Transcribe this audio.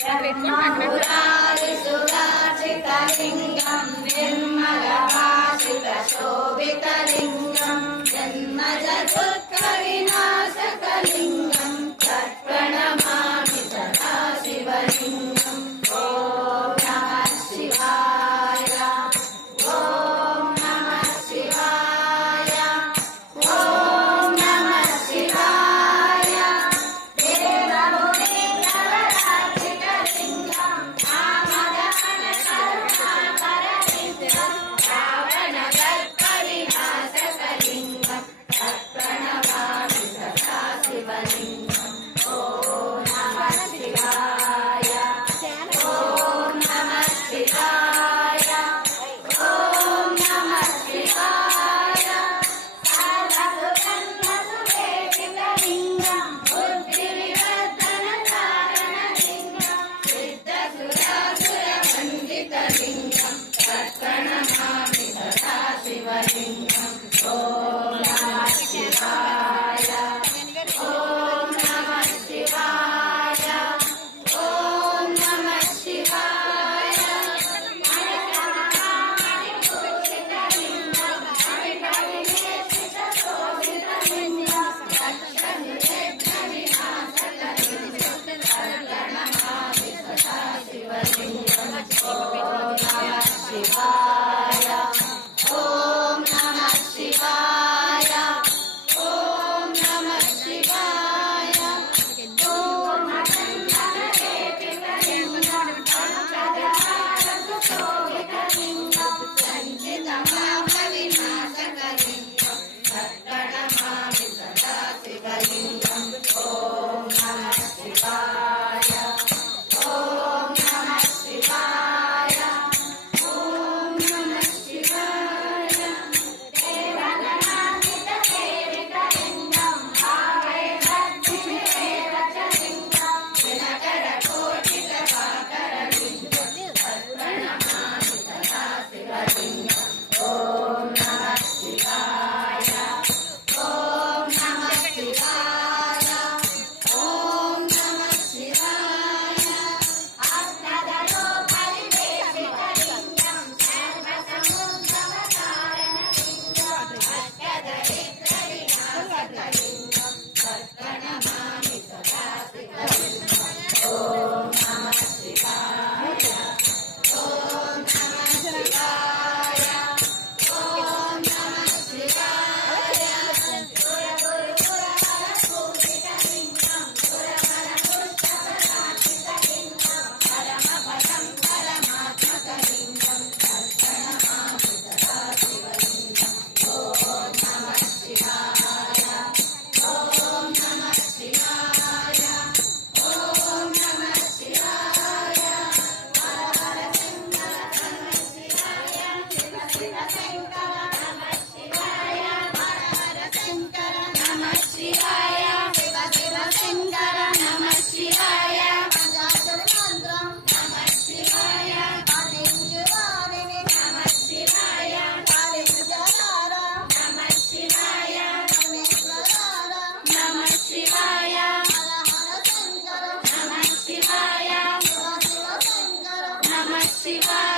ब्रह्ममुरारिसुरार्चितलिङ्गं निर्मलभाषितशोभितलिङ्गं जन्मजदुःखविनाशकलिङ्गं तत्प्रणमामि सदा शिवलिङ्गम् ॐ नमः शिवाय ॐ नमः शिवाय ॐ नमः शिवाय देवमुनिप्रवरार्चितलिङ्गं कामदहनकरुणाकरलिङ्गं रावणगर्भविनाशकलिङ्गं तत्प्रणमामि सदा शिवलिङ्गम् ॐ नमः शिवाय ॐ नमः शिवाय ॐ नमः शिवाय सर्वसुगन्धसुलेपितलिङ्गं बुद्धिविवर्धनकारणलिङ्गं सिद्धसुरासुरवन्दितलिङ्गं तत्प्रणमामि सदा शिवलिङ्गम् ॐ नमः शिवाय ॐ नमः शिवाय ॐ नमः शिवाय मणिपूषितलिङ्गं मणिकविलेशितशोभितलिङ्गं दक्षनिर्घविनाशकलिङ्गं तत्प्रणमामि सदा शिवलिङ्गम् ॐ नमः शिवाय ॐ नमः शिवाय ॐ नमः शिवाय ॐ अखण्डमलेपितलिङ्गं पङ्कजहारसुशोभितलिङ्गं सञ्चितपापविनाशकलिङ्गं तत्प्रणमामि सदा शिवलिङ्गम् ॐ नमः शिवाय ॐ नमः शिवाय ॐ नमः शिवाय देवगणान्वितसेवितलिङ्गं भावैर्भक्तिमेव च लिङ्गं दिनकरकोटिप्रभाकरलिङ्गं तत्प्रणमामि सदा शिवलिङ्गम् ॐ नमः शिवाय ॐ नमः शिवाय ॐ नमः शिवाय अष्टदलोपरिवेशितलिङ्गं सर्वसमुद्भवकारणलिङ्गं अष्टदरिद्रविनाशकलिङ्गं तत्प्रणमामि सदा शिवलिङ्गम् ॐ नमः शिवाय ॐ नमः शिवाय ॐ नमः शिवाय सुरगुरुपुरवरपूजितलिङ्गं सुरवरपुष्पफलार्चितलिङ्गं परमपदं परमात्मकलिङ्गं तत्प्रणमामि सदा शिवलिङ्गम् ॐ नमः शिवाय ॐ नमः शिवाय ॐ नमः शिवाय हर हर शङ्कर नमः शिवाय शिव शिव शङ्कर नमः शिवाय हर हर शङ्कर नमः शिवाय शिव शिव शङ्कर नमः शिवाय पञ्चाक्षरमन्त्रं नमः शिवाय कालिञ्जुवादिनि नमः शिवाय कालिञ्जहार नमः शिवाय कामेश्वरार नमः शिवाय हर हर शङ्कर नमः शिवाय शिव शिव शङ्कर नमः शिवाय